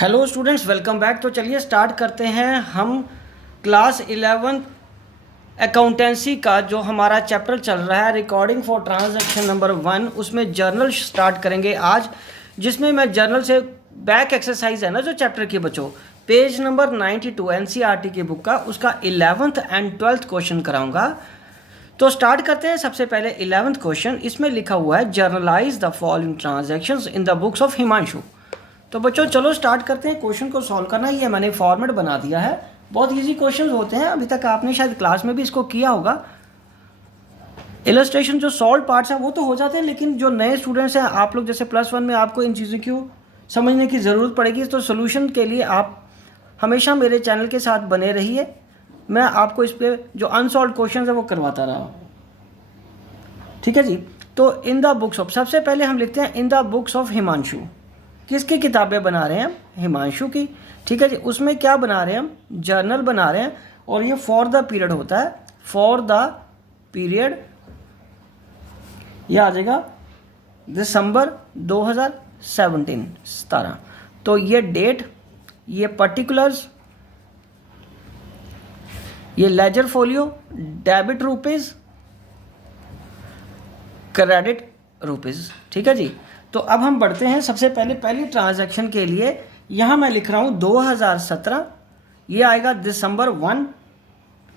Hello students, welcome back. तो चलिए start करते हैं हम क्लास 11 अकाउंटेंसी का जो हमारा चैप्टर चल रहा है रिकॉर्डिंग फॉर ट्रांजैक्शन नंबर 1, उसमें जर्नल स्टार्ट करेंगे आज, जिसमें मैं जर्नल से बैक एक्सरसाइज है ना जो चैप्टर के बच्चों पेज नंबर 92 एनसीईआरटी की बुक का उसका 11th एंड 12th क्वेश्चन कराऊंगा। तो स्टार्ट करते हैं। सबसे पहले 11th क्वेश्चन, इसमें लिखा हुआ है generalized the following transactions in the books of Himanshu. तो बच्चों चलो स्टार्ट करते हैं क्वेश्चन को सॉल्व करना। ये मैंने फॉर्मेट बना दिया है, बहुत इजी क्वेश्चंस होते हैं, अभी तक आपने शायद क्लास में भी इसको किया होगा। इलस्ट्रेशन जो सॉल्व पार्ट्स हैं वो तो हो जाते हैं, लेकिन जो नए स्टूडेंट्स हैं आप लोग जैसे +1 में आपको इन चीज़ों को समझने की ज़रूरत पड़ेगी। तो सोल्यूशन के लिए आप हमेशा मेरे चैनल के साथ बने रहिए, मैं आपको इस पर जो अनसॉल्व क्वेश्चन है वो करवाता रहा हूँ, ठीक है जी। तो इन द बुक्स ऑफ, सबसे पहले हम लिखते हैं in the books of Himanshu. किसकी किताबें बना रहे हैं हम? हिमांशु की, ठीक है जी। उसमें क्या बना रहे हैं हम? जर्नल बना रहे हैं, और ये फॉर द पीरियड होता है, फॉर द पीरियड। ये आ जाएगा दिसंबर 2017। तो ये डेट, ये पर्टिकुलर्स, ये ledger folio, debit rupees, credit rupees, ठीक है जी। तो अब हम बढ़ते हैं। सबसे पहले पहली ट्रांजैक्शन के लिए यहाँ मैं लिख रहा हूँ 2017, ये आएगा दिसंबर 1,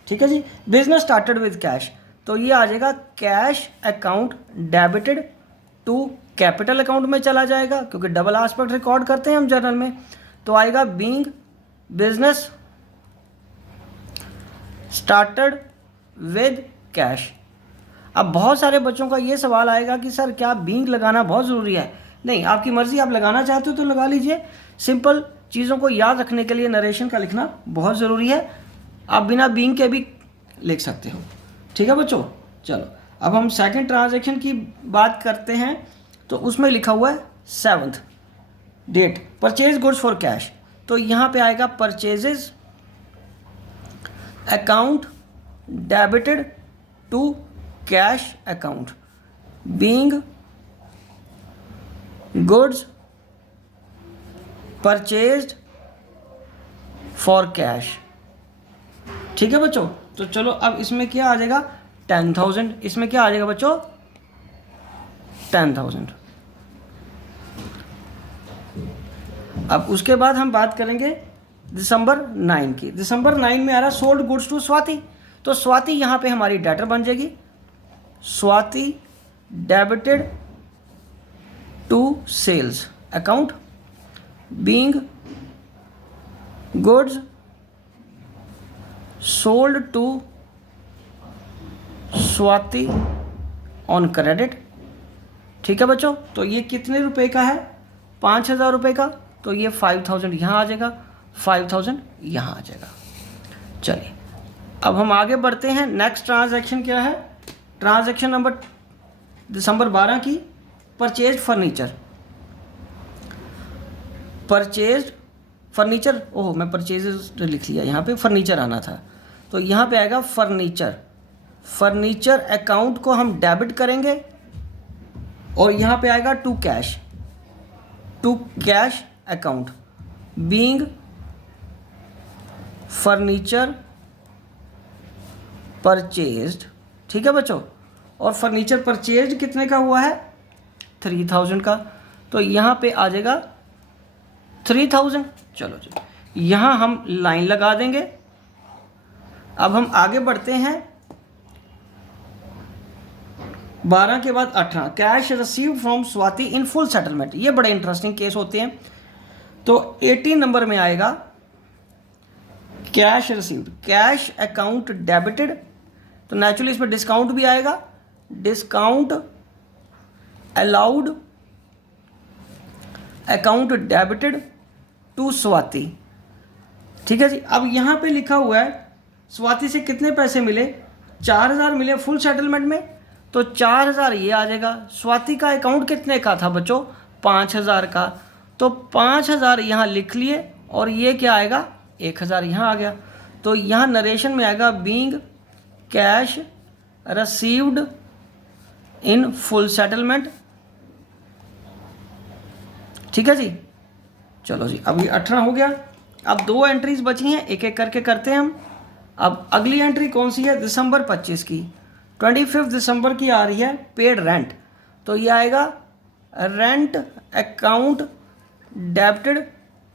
ठीक है जी। बिजनेस स्टार्टेड विद कैश, तो ये आ जाएगा cash account debited to capital account में चला जाएगा, क्योंकि डबल एस्पेक्ट रिकॉर्ड करते हैं हम जर्नल में। तो आएगा being business started with cash. अब बहुत सारे बच्चों का ये सवाल आएगा कि सर क्या बीइंग लगाना बहुत ज़रूरी है? नहीं, आपकी मर्ज़ी, आप लगाना चाहते हो तो लगा लीजिए। सिंपल चीज़ों को याद रखने के लिए नरेशन का लिखना बहुत ज़रूरी है, आप बिना बीइंग के भी लिख सकते हो, ठीक है बच्चों। चलो अब हम सेकंड ट्रांजैक्शन की बात करते हैं। तो उसमें लिखा हुआ है 7th date, purchase goods for cash. तो यहाँ पे आएगा purchases account debited to cash account, being goods purchased for cash, ठीक है बच्चों। तो चलो अब इसमें क्या आ जाएगा 10,000, इसमें क्या आ जाएगा बच्चों 10,000। अब उसके बाद हम बात करेंगे दिसंबर 9 की। दिसंबर 9 में आ रहा सोल्ड गुड्स टू स्वाति। तो स्वाति यहाँ पे हमारी डेटर बन जाएगी, Swati debited to sales account, being goods sold to Swati on credit, ठीक है बच्चों। तो ये कितने रुपए का है? 5,000 रुपये का। तो ये 5,000 यहाँ आ जाएगा, 5,000 यहाँ आ जाएगा। चलिए अब हम आगे बढ़ते हैं। नेक्स्ट ट्रांजैक्शन क्या है? ट्रांजैक्शन नंबर दिसंबर 12 की, परचेज फर्नीचर। परचेज फर्नीचर, ओह मैं परचेज लिख लिया, यहाँ पे फर्नीचर आना था। तो यहाँ पे आएगा फर्नीचर, फर्नीचर अकाउंट को हम डेबिट करेंगे, और यहाँ पे आएगा to cash, to cash account, being furniture purchased, ठीक है बच्चों। और फर्नीचर परचेज्ड कितने का हुआ है? 3,000 का। तो यहाँ पे आ जाएगा 3,000। चलो जी, यहाँ हम लाइन लगा देंगे। अब हम आगे बढ़ते हैं। 12 के बाद 18, cash receive from Swati in full settlement. ये बड़े इंटरेस्टिंग केस होते हैं। तो 18 नंबर में आएगा cash received, cash account debited. तो नेचुरली इसमें डिस्काउंट भी आएगा, discount allowed account debited to Swati, ठीक है जी। अब यहाँ पे लिखा हुआ है स्वाति से कितने पैसे मिले? 4,000 मिले फुल सेटलमेंट में। तो 4,000 ये आ जाएगा। स्वाति का अकाउंट कितने का था बच्चों? 5,000 का। तो 5,000 यहाँ लिख लिए, और ये क्या आएगा 1,000 यहाँ आ गया। तो यहाँ नरेशन में आएगा being cash received in full settlement, ठीक है जी। चलो जी, अभी 18 हो गया। अब 2 एंट्रीज बची हैं, एक एक करके करते हैं हम। अब अगली एंट्री कौन सी है? दिसंबर 25 की, 25 दिसंबर की आ रही है पेड रेंट। तो ये आएगा rent account debited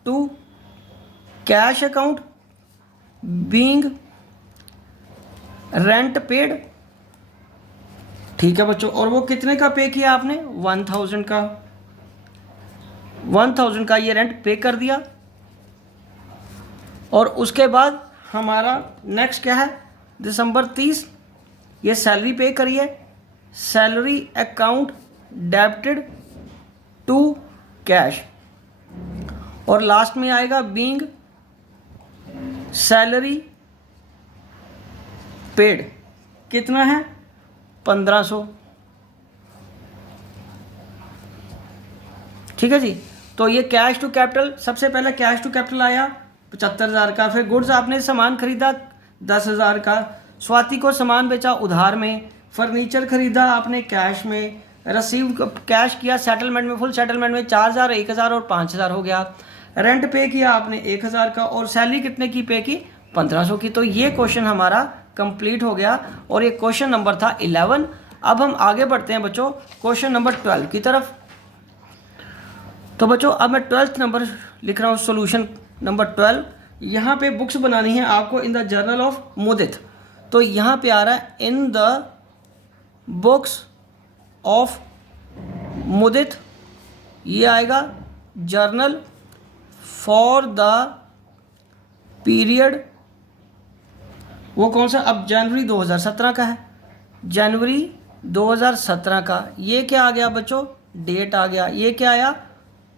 to cash account being rent paid. ठीक है बच्चों, और वो कितने का पे किया आपने? 1000 का, 1000 का ये रेंट पे कर दिया। और उसके बाद हमारा नेक्स्ट क्या है? दिसंबर 30, ये सैलरी पे करिए, salary account debited to cash. और लास्ट में आएगा बीइंग सैलरी पेड। कितना है? 1500। ठीक है जी। तो ये कैश टू कैपिटल, सबसे पहले कैश टू कैपिटल आया 75,000 का। फिर गुड्स आपने सामान खरीदा 10,000 का, स्वाति को सामान बेचा उधार में, फर्नीचर खरीदा आपने कैश में, रसीव कैश किया सेटलमेंट में, फुल सेटलमेंट में 4,000, 1,000 और 5,000 हो गया। रेंट पे किया आपने 1,000 का, और सैलरी कितने की पे की? 1500 की। तो ये क्वेश्चन हमारा कंप्लीट हो गया, और ये क्वेश्चन नंबर था 11। अब हम आगे बढ़ते हैं बच्चों क्वेश्चन नंबर 12 की तरफ। तो बच्चों अब मैं 12th नंबर लिख रहा हूँ, सॉल्यूशन नंबर 12। यहाँ पे बुक्स बनानी है आपको इन द जर्नल ऑफ मुदित। तो यहाँ पे आ रहा है इन द बुक्स ऑफ मुदित, ये आएगा जर्नल फॉर द पीरियड, वो कौन सा? अब जनवरी 2017 का है, जनवरी 2017 का। ये क्या आ गया बच्चों? डेट आ गया। ये क्या आया?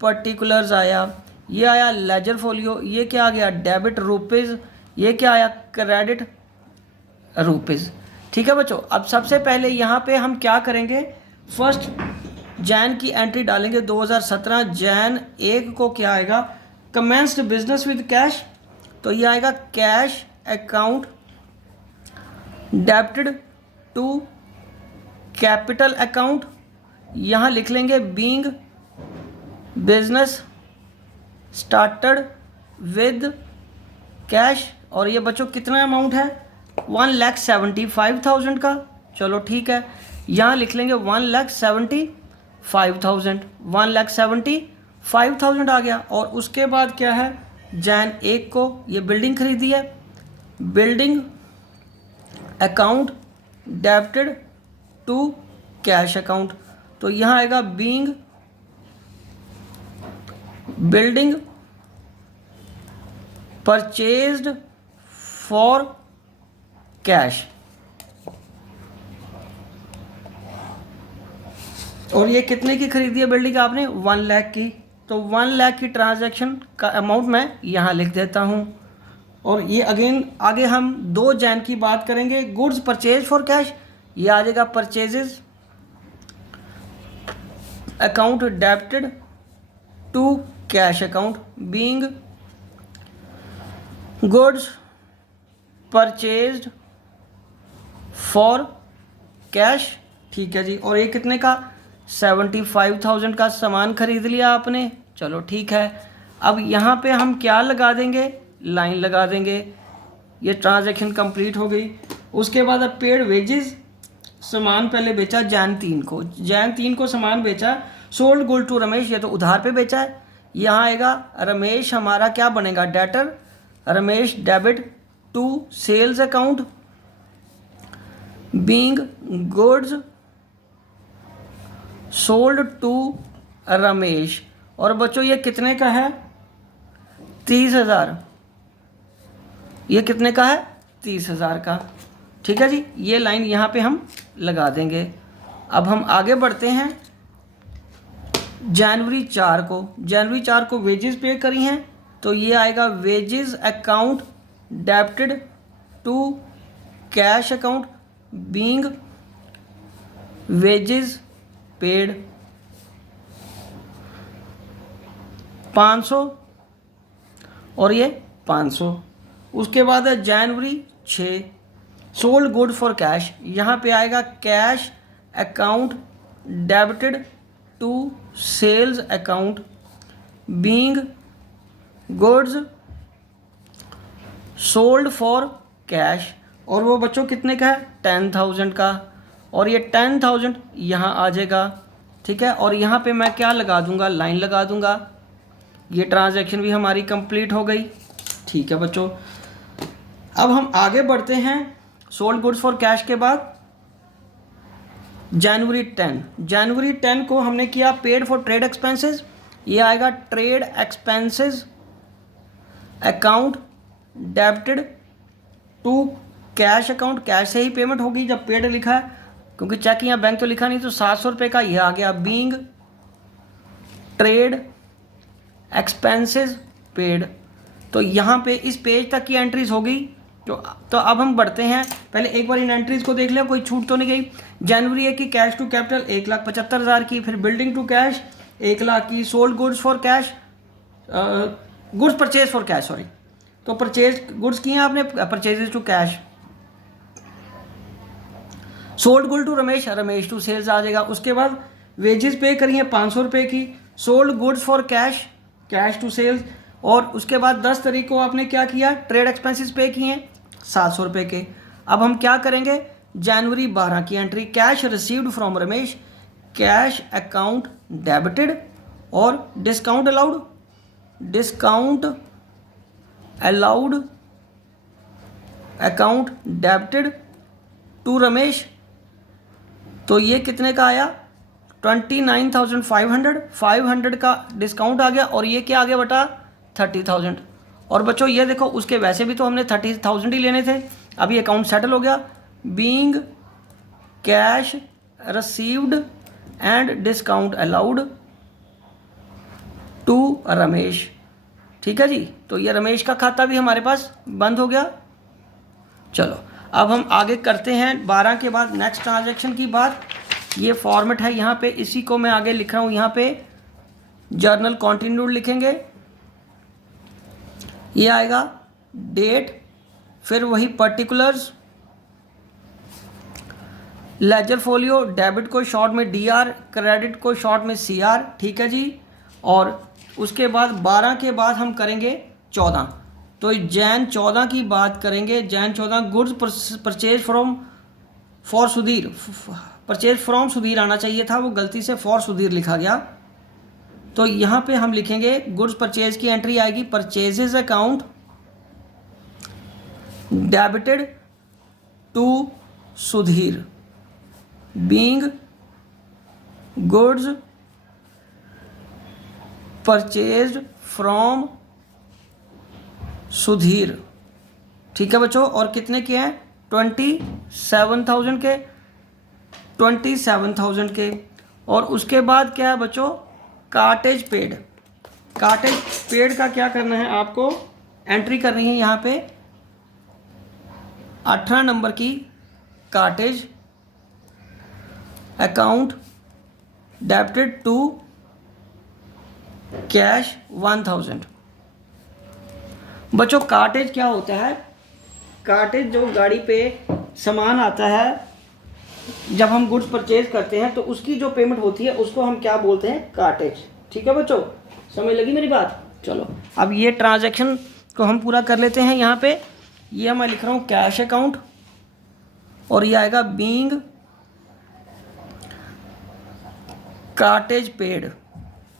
पर्टिकुलर्स आया। ये आया लेजर फोलियो। ये क्या आ गया? Debit rupees. ये क्या आया? Credit rupees. ठीक है बच्चों, अब सबसे पहले यहाँ पे हम क्या करेंगे? फर्स्ट जैन की एंट्री डालेंगे 2017। जैन 1 को क्या आएगा? Commenced business with cash. तो ये आएगा cash account debited to capital account. यहाँ लिख लेंगे being business started with cash. और ये बच्चों कितना अमाउंट है? 1,75,000 का। चलो ठीक है, यहाँ लिख लेंगे 1,75,000, 1,75,000 आ गया। और उसके बाद क्या है? जैन 1 को ये बिल्डिंग खरीदी है, building account debited to cash account. तो यहाँ आएगा being building purchased for cash. और ये कितने की खरीदी है बिल्डिंग आपने? 1 लाख की। तो 1 लाख की ट्रांजैक्शन का अमाउंट मैं यहाँ लिख देता हूँ। और ये अगेन आगे हम 2 जैन की बात करेंगे। गुड्स परचेज फॉर कैश, ये आ जाएगा purchases account debited to cash account being goods purchased for cash. ठीक है जी। और ये कितने का? 75,000 का सामान खरीद लिया आपने। चलो ठीक है, अब यहाँ पे हम क्या लगा देंगे? लाइन लगा देंगे। ये ट्रांजैक्शन कंप्लीट हो गई। उसके बाद अब पेड वेजेस, सामान पहले बेचा जैन 3 को, जैन 3 को सामान बेचा। सोल्ड गुड टू रमेश, ये तो उधार पे बेचा है। यहाँ आएगा रमेश हमारा क्या बनेगा? Debtor. Ramesh debit to sales account being goods sold to Ramesh. और बच्चों ये कितने का है? 30,000। ये कितने का है? 30,000 का। ठीक है जी, ये लाइन यहाँ पे हम लगा देंगे। अब हम आगे बढ़ते हैं। जनवरी 4 को, जनवरी 4 को वेजेस पे करी हैं। तो ये आएगा wages account debited to cash account being wages paid 500, और ये 500। उसके बाद है जनवरी 6, सोल्ड गुड फॉर कैश। यहाँ पे आएगा cash account debited to sales account being goods sold for cash, और वो बच्चों कितने का है 10,000 का, और ये 10,000 यहाँ आ जाएगा, ठीक है। और यहाँ पे मैं क्या लगा दूंगा, लाइन लगा दूंगा। ये ट्रांजैक्शन भी हमारी कंप्लीट हो गई, ठीक है बच्चों। अब हम आगे बढ़ते हैं। सोल्ड गुड्स फॉर कैश के बाद जनवरी 10 को हमने किया पेड फॉर ट्रेड एक्सपेंसेस। ये आएगा trade expenses account debited to cash account. Cash से ही पेमेंट होगी जब पेड लिखा है, क्योंकि चेक यहाँ बैंक तो लिखा नहीं, तो 700 रुपये का ये आ गया बीइंग ट्रेड एक्सपेंसेस पेड। तो यहाँ पे इस पेज तक की एंट्रीज हो गई। तो अब हम बढ़ते हैं, पहले एक बार इन एंट्रीज को देख लिया, कोई छूट तो नहीं गई। जनवरी 1 की कैश टू कैपिटल 1,75,000 की, फिर बिल्डिंग टू कैश 1 लाख की, sold goods for cash, goods purchase for cash, sorry, तो परचेज गुड्स किए हैं आपने, purchases to cash. Sold good to Ramesh to sales आ जाएगा। उसके बाद वेजेस पे करी है 500 रुपये की, sold goods for cash to sales. और उसके बाद 10 तारीख को आपने क्या किया, ट्रेड एक्सपेंसेस पे किए हैं 700 रुपये के। अब हम क्या करेंगे, जनवरी 12 की entry, cash received from Ramesh, cash account debited और discount allowed account debited to Ramesh. तो ये कितने का आया 29,500 का डिस्काउंट आ गया, और ये क्या आ गया बेटा 30,000। और बच्चों ये देखो, उसके वैसे भी तो हमने 30,000 ही लेने थे, अभी अकाउंट सेटल हो गया। Being cash received and discount allowed to Ramesh, ठीक है जी। तो ये रमेश का खाता भी हमारे पास बंद हो गया। चलो अब हम आगे करते हैं 12 के बाद नेक्स्ट ट्रांजैक्शन की बात। ये फॉर्मेट है यहाँ पे, इसी को मैं आगे लिख रहा हूँ, यहाँ पे जर्नल कॉन्टिन्यूड लिखेंगे। ये आएगा डेट, फिर वही पर्टिकुलर्स, लेजर फोलियो, डेबिट को शॉर्ट में DR, क्रेडिट को शॉर्ट में CR, ठीक है जी। और उसके बाद 12 के बाद हम करेंगे 14, तो जैन 14 की बात करेंगे। Jain 14 goods purchase from Sudhir आना चाहिए था, वो गलती से फॉर सुधीर लिखा गया। तो यहाँ पे हम लिखेंगे गुड्स परचेज की एंट्री आएगी purchases account debited to Sudhir, being goods purchased from Sudhir, ठीक है बच्चों। और कितने के हैं 27,000 के। और उसके बाद क्या है बच्चों, कार्टेज पेड का क्या करना है, आपको एंट्री करनी है यहाँ पे 18 नंबर की, cartage account debited to cash 1,000। बच्चों कार्टेज क्या होता है, कार्टेज जो गाड़ी पे सामान आता है, जब हम गुड्स परचेज करते हैं तो उसकी जो पेमेंट होती है उसको हम क्या बोलते हैं, कार्टेज, ठीक है बच्चों, समझ लगी मेरी बात। चलो अब ये ट्रांजैक्शन को हम पूरा कर लेते हैं। यहाँ पे ये मैं लिख रहा हूँ कैश अकाउंट, और ये आएगा बीइंग कार्टेज पेड,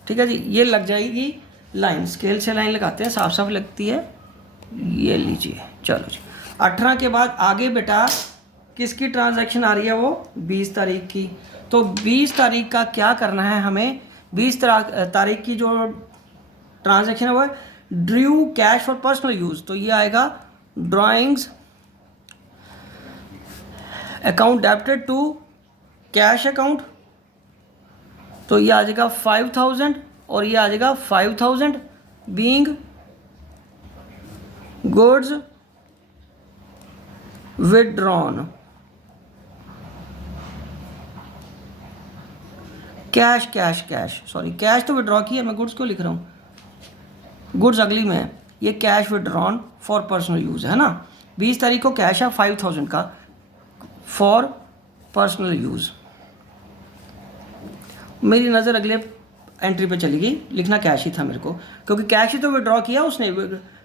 ठीक है जी। ये लग जाएगी लाइन, स्केल से लाइन लगाते हैं, साफ साफ लगती है, ये लीजिए। चलो जी 18 के बाद आगे बेटा किसकी ट्रांजैक्शन आ रही है, वो 20 तारीख की। तो 20 तारीख का क्या करना है हमें, 20 तारीख की जो ट्रांजैक्शन है वो drew cash for personal use. तो ये आएगा drawings account debited to cash account, तो ये आ जाएगा 5,000 और ये आ जाएगा 5,000 being goods withdrawn cash sorry, cash तो विड्रॉ की है, मैं गुड्स क्यों लिख रहा हूँ, गुड्स अगली में है। ये cash withdrawn for personal use है ना। 20 तारीख को कैश है 5,000 का फॉर पर्सनल यूज़। मेरी नज़र एंट्री पे चली गई, लिखना कैश ही था मेरे को, क्योंकि कैश ही तो विड्रॉ किया उसने,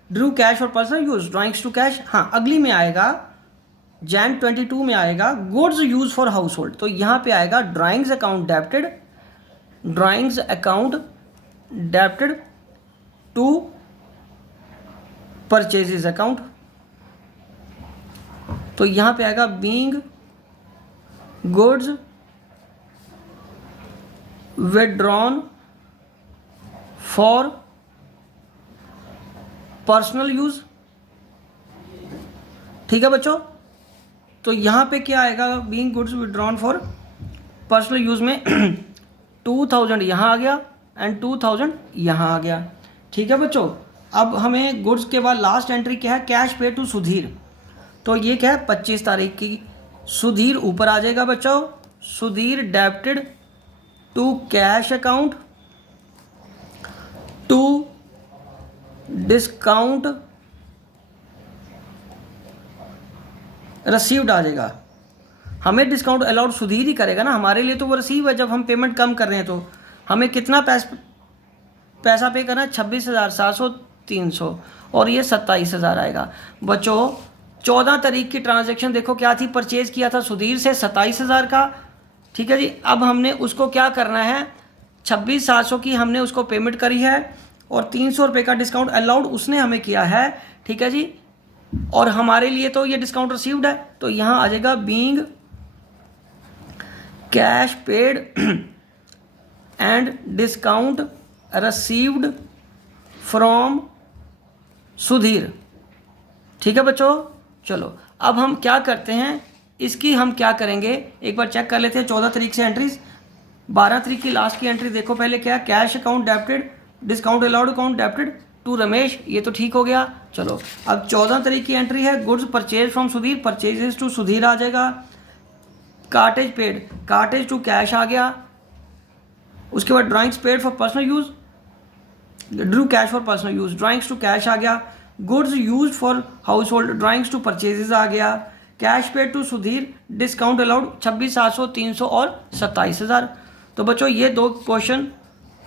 drew cash for personal use, drawings to cash. हाँ, अगली में आएगा Jan 22 में आएगा goods use for household, तो यहाँ पे आएगा drawings account debited, drawings account debited to purchases account, तो यहाँ पे आएगा being goods withdrawn for personal use. ठीक है बच्चों, तो यहाँ पे क्या आएगा, being goods withdrawn for personal use में 2000 यहाँ आ गया एंड 2000 यहाँ आ गया। ठीक है बच्चों, अब हमें गुड्स के बाद लास्ट एंट्री क्या है, कैश पे टू सुधीर, तो ये क्या है 25 तारीख की, सुधीर ऊपर आ जाएगा बच्चों, Sudhir debited to cash account to discount received आ जाएगा। हमें डिस्काउंट अलाउड सुधीर ही करेगा ना, हमारे लिए तो वो रिसीव है, जब हम पेमेंट कम कर रहे हैं तो हमें कितना पैसा पे करना है, 26,700 300, और ये 27,000 आएगा। बच्चों 14 तारीख की ट्रांजैक्शन देखो क्या थी, परचेज किया था सुधीर से 27,000 का। ठीक है जी, अब हमने उसको क्या करना है, 26,700 की हमने उसको पेमेंट करी है और 300 रुपये का डिस्काउंट अलाउड उसने हमें किया है। ठीक है जी, और हमारे लिए तो ये डिस्काउंट रिसीव्ड है, तो यहाँ आ जाएगा being cash paid and discount received from Sudhir. ठीक है बच्चों, चलो अब हम क्या करते हैं, इसकी हम क्या करेंगे एक बार चेक कर लेते हैं। 14 तारीख से एंट्रीज, 12 तारीख की लास्ट की एंट्री देखो पहले क्या, cash account debited, discount allowed account debited to Ramesh, ये तो ठीक हो गया। चलो अब 14 तारीख की एंट्री है, goods purchase from Sudhir, purchases to Sudhir आ जाएगा, cartage paid, cartage to cash आ गया, उसके बाद drawings paid for personal use, drew cash for personal use, drawings to cash आ गया, goods use for household, drawings to purchases आ गया, cash paid to Sudhir, discount allowed 26,700 300 और 27,000। तो बच्चों ये 2 क्वेश्चन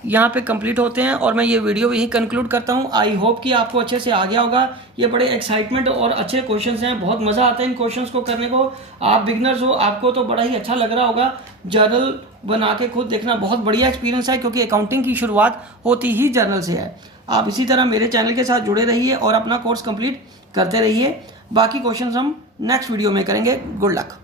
यहाँ पे कंप्लीट होते हैं और मैं ये वीडियो यही कंक्लूड करता हूँ। आई होप कि आपको अच्छे से आ गया होगा। ये बड़े एक्साइटमेंट और अच्छे क्वेश्चंस हैं, बहुत मज़ा आता है इन क्वेश्चंस को करने को। आप बिगनर्स हो, आपको तो बड़ा ही अच्छा लग रहा होगा। जर्नल बना के खुद देखना बहुत बढ़िया एक्सपीरियंस है, क्योंकि अकाउंटिंग की शुरुआत होती ही जर्नल से है। आप इसी तरह मेरे चैनल के साथ जुड़े रहिए और अपना कोर्स कंप्लीट करते रहिए। बाकी क्वेश्चंस हम नेक्स्ट वीडियो में करेंगे। Good luck.